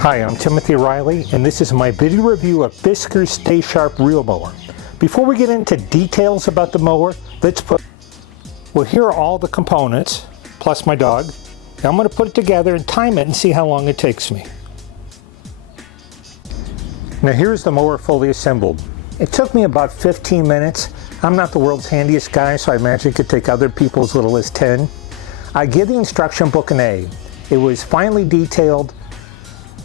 Hi, I'm Timothy Riley, and this is my video review of Fiskars StaySharp Reel Mower. Before we get into details about the mower, well, here are all the components, plus my dog. Now I'm going to put it together and time it and see how long it takes me. Now here's the mower fully assembled. It took me about 15 minutes. I'm not the world's handiest guy, so I imagine it could take other people as little as 10. I give the instruction book an A. It was finely detailed,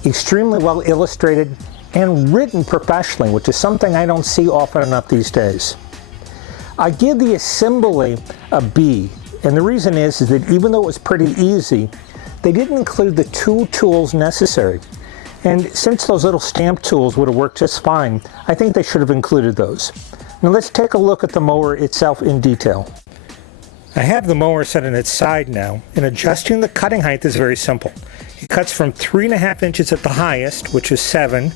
extremely well illustrated, and written professionally, which is something I don't see often enough these days. I give the assembly a B, and the reason is that even though it was pretty easy, they didn't include the two tools necessary. And since those little stamp tools would have worked just fine, I think they should have included those. Now let's take a look at the mower itself in detail. I have the mower set on its side now, and adjusting the cutting height is very simple. It cuts from 3.5 inches at the highest, which is 7,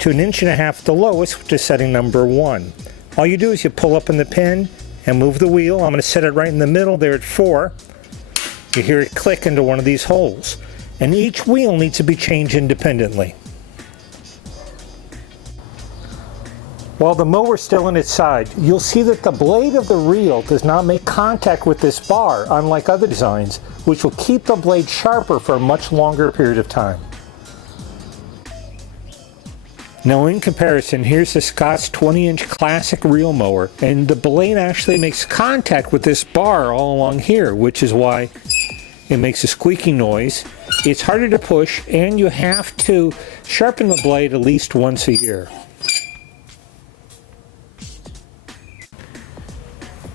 to 1.5 inches at the lowest, which is setting number 1. All you do is you pull up in the pin and move the wheel. I'm going to set it right in the middle there at 4. You hear it click into one of these holes, and each wheel needs to be changed independently. While the mower is still on its side, you'll see that the blade of the reel does not make contact with this bar, unlike other designs, which will keep the blade sharper for a much longer period of time. Now in comparison, here's the Scott's 20-inch classic reel mower, and the blade actually makes contact with this bar all along here, which is why it makes a squeaking noise. It's harder to push, and you have to sharpen the blade at least once a year.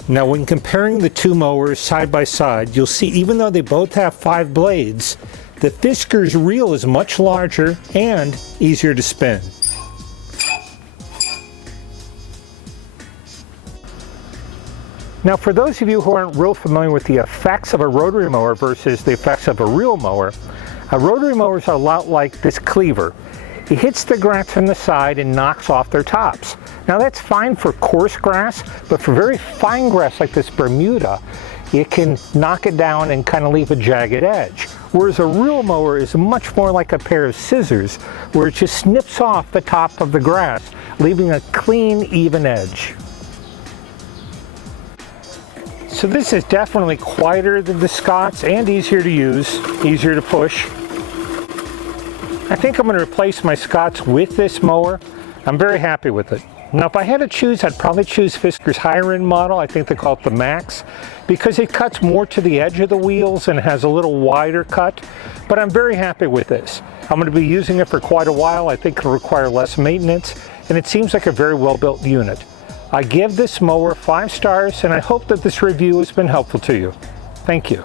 Now when comparing the two mowers side by side, you'll see even though they both have 5 blades, the Fiskars reel is much larger and easier to spin. Now for those of you who aren't real familiar with the effects of a rotary mower versus the effects of a reel mower, a rotary mower is a lot like this cleaver. It hits the grass from the side and knocks off their tops. Now that's fine for coarse grass, but for very fine grass like this Bermuda, it can knock it down and kind of leave a jagged edge. Whereas a reel mower is much more like a pair of scissors, where it just snips off the top of the grass, leaving a clean, even edge. So this is definitely quieter than the Scott's and easier to use, easier to push. I think I'm going to replace my Scott's with this mower. I'm very happy with it. Now if I had to choose, I'd probably choose Fiskars' higher end model. I think they call it the Max, because it cuts more to the edge of the wheels and has a little wider cut. But I'm very happy with this. I'm going to be using it for quite a while. I think it'll require less maintenance, and it seems like a very well built unit. I give this mower 5 stars, and I hope that this review has been helpful to you. Thank you.